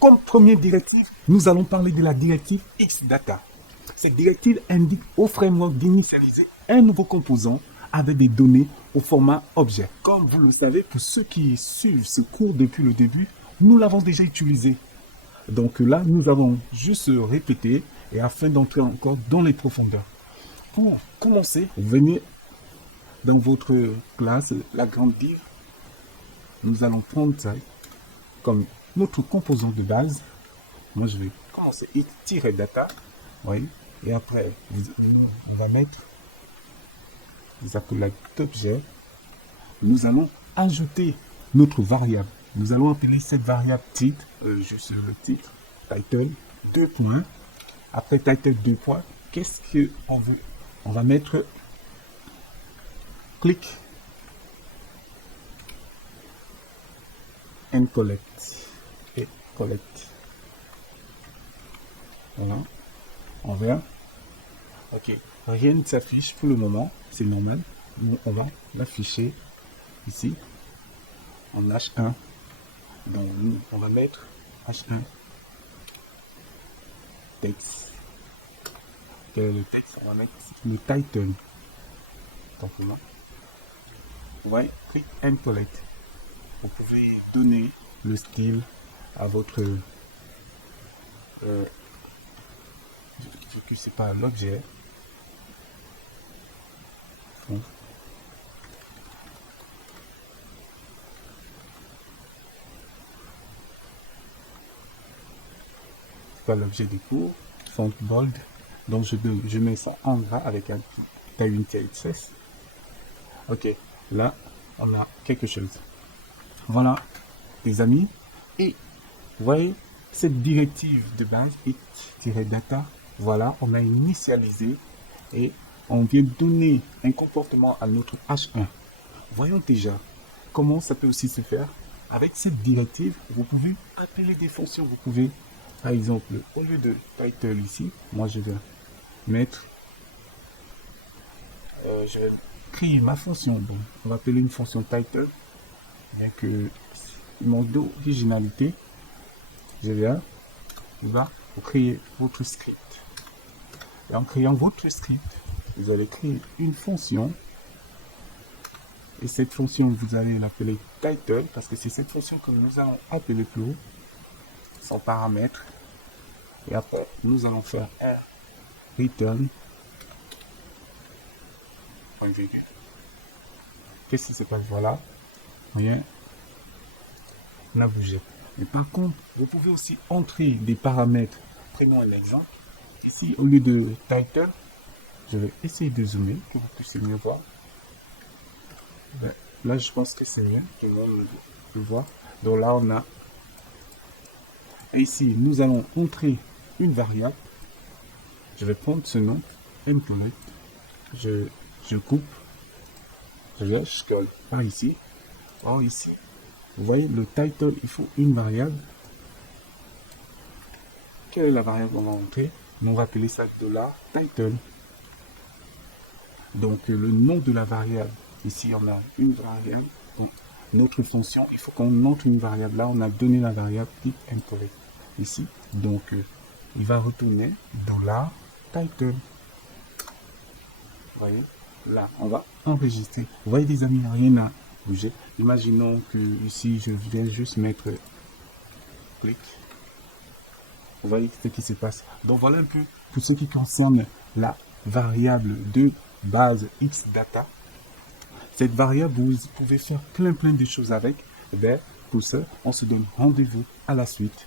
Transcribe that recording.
Comme première directive, nous allons parler de la directive Xdata. Cette directive indique au framework d'initialiser un nouveau composant avec des données au format objet. Comme vous le savez, pour ceux qui suivent ce cours depuis le début, nous l'avons déjà utilisé. Donc là, nous allons juste répéter et afin d'entrer encore dans les profondeurs. Pour commencer, venez dans votre classe, la grande div. Nous allons prendre ça comme notre composant de base. Moi, je vais commencer x-data. Oui. Et après, on va mettre des accolades d'objets. Nous allons ajouter notre variable. Nous allons appeler cette variable titre, juste le titre, title, 2 points. Après title 2 points, qu'est-ce qu'on veut? On va mettre click and collect. Et collect. Voilà. On verra. Ok. Rien ne s'affiche pour le moment. C'est normal. Nous, on va l'afficher ici en H1. Donc, nous, on va mettre H1 texte. Quel est le texte? On va mettre le title. Simplement. Vous voyez, click and collect. Vous pouvez donner le style à votre je sais pas, l'objet. Bon. C'est pas l'objet du cours. Font bold. Donc je mets ça en gras avec un taille unité XS. Ok, là on a quelque chose. Voilà, les amis. Et vous voyez, cette directive de base, x-data, voilà, on a initialisé et on vient donner un comportement à notre H1. Voyons déjà comment ça peut aussi se faire. Avec cette directive, vous pouvez appeler des fonctions. Vous pouvez, par exemple, au lieu de title ici, moi je vais mettre, je vais créer ma fonction. Donc, on va appeler une fonction title, bien que mon d'originalité, je viens, vous créer votre script. Et en créant votre script, vous allez créer une fonction. Et cette fonction, vous allez l'appeler title, parce que c'est cette fonction que nous allons appeler plus haut, sans paramètre. Et après, nous allons faire un return. Qu'est-ce qui se passe? Voilà. Rien n'a bougé. Mais par contre, vous pouvez aussi entrer des paramètres. Prenons un exemple. Ici, au lieu de title, je vais essayer de zoomer, que vous puissiez mieux voir. Là, je pense que c'est mieux. Tout le monde le voit. Donc là, on a... Et ici, nous allons entrer une variable. Je vais prendre ce nom, mCollect. Je coupe. Je scroll par ici. Or ici, vous voyez, le title, il faut une variable. Quelle est la variable qu'on va entrer? On va appeler ça $title. Donc, le nom de la variable, ici, on a une variable. Donc, notre fonction, il faut qu'on entre une variable. Là, on a donné la variable mCollect ici. Donc, il va retourner $title. Vous voyez? Là, on va enregistrer. Vous voyez, les amis, rien n'a bougé. Imaginons que ici, je viens juste mettre clic. Vous voyez ce qui se passe. Donc, voilà un peu pour ce qui concerne la variable de base xdata. Cette variable, vous pouvez faire plein de choses avec. Et bien, pour ça, on se donne rendez-vous à la suite.